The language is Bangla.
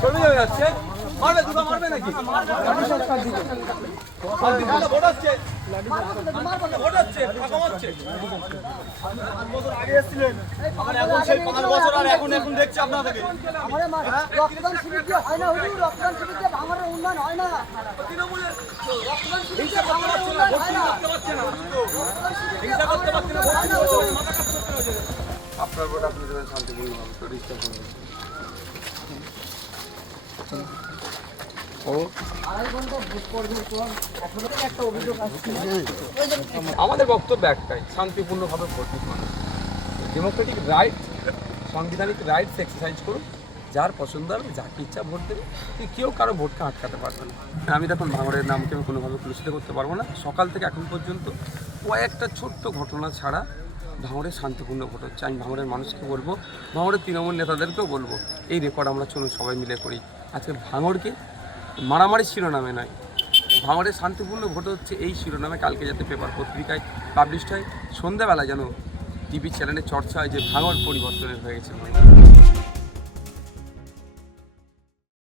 কর্মী যাচ্ছে মারবে দুটো মারবে নাকি ভোট হচ্ছে ভোট হচ্ছে ফাঁকা মারছে 5 বছর আগে এসেছিলেন এখন সেই 5 বছর আর এখন দেখছি আপনাদেরকে রক্তদান শিবির দিয়ে হয় না হুজুর, রক্তদান শিবির দিয়ে ভাঙড়ের উন্নয়ন হয় না। তৃণমূলের রক্তদান শিবির দিয়ে ভাঙড়ের উন্নয়ন হয় না। হিংসা করতে পারছে না, মাথা কাজ করতে হচ্ছে। আপনার ভোট আপনি দেবেন শান্তিপূর্ণভাবে, তো ডিস্টার্ব করবেন। আমাদের বক্তব্য একটাই, শান্তিপূর্ণভাবে ভোট দিন মানুষ। ডেমোক্রেটিক রাইট, সাংবিধানিক রাইটস এক্সারসাইজ করুন, যার পছন্দ হবে যাকে ইচ্ছা ভোট দেবে, কেউ কারো ভোটকে আটকাতে পারবে না। আমি দেখুন ভাঙড়ের নামকে আমি কোনোভাবে কলুষিত করতে পারবো না। সকাল থেকে এখন পর্যন্ত কয়েকটা ছোট্ট ঘটনা ছাড়া ভাঙড়ে শান্তিপূর্ণ ভোট হচ্ছে। আমি ভাঙড়ের মানুষকে বলবো, ভাঙড়ের তৃণমূল নেতাদেরকেও বলবো, এই রেকর্ড আমরা চলুন সবাই মিলে করি। আজকে ভাঙড়কে মারামারি শিরোনামে নয়, ভাঙড়ে শান্তিপূর্ণ ভোট হচ্ছে এই শিরোনামে কালকে যাতে পেপার পত্রিকায় পাবলিশড হয়, সন্ধ্যাবেলা যেন টিভি চ্যানেলে চর্চা হয় যে ভাঙড় পরিবর্তনের হয়ে গেছে।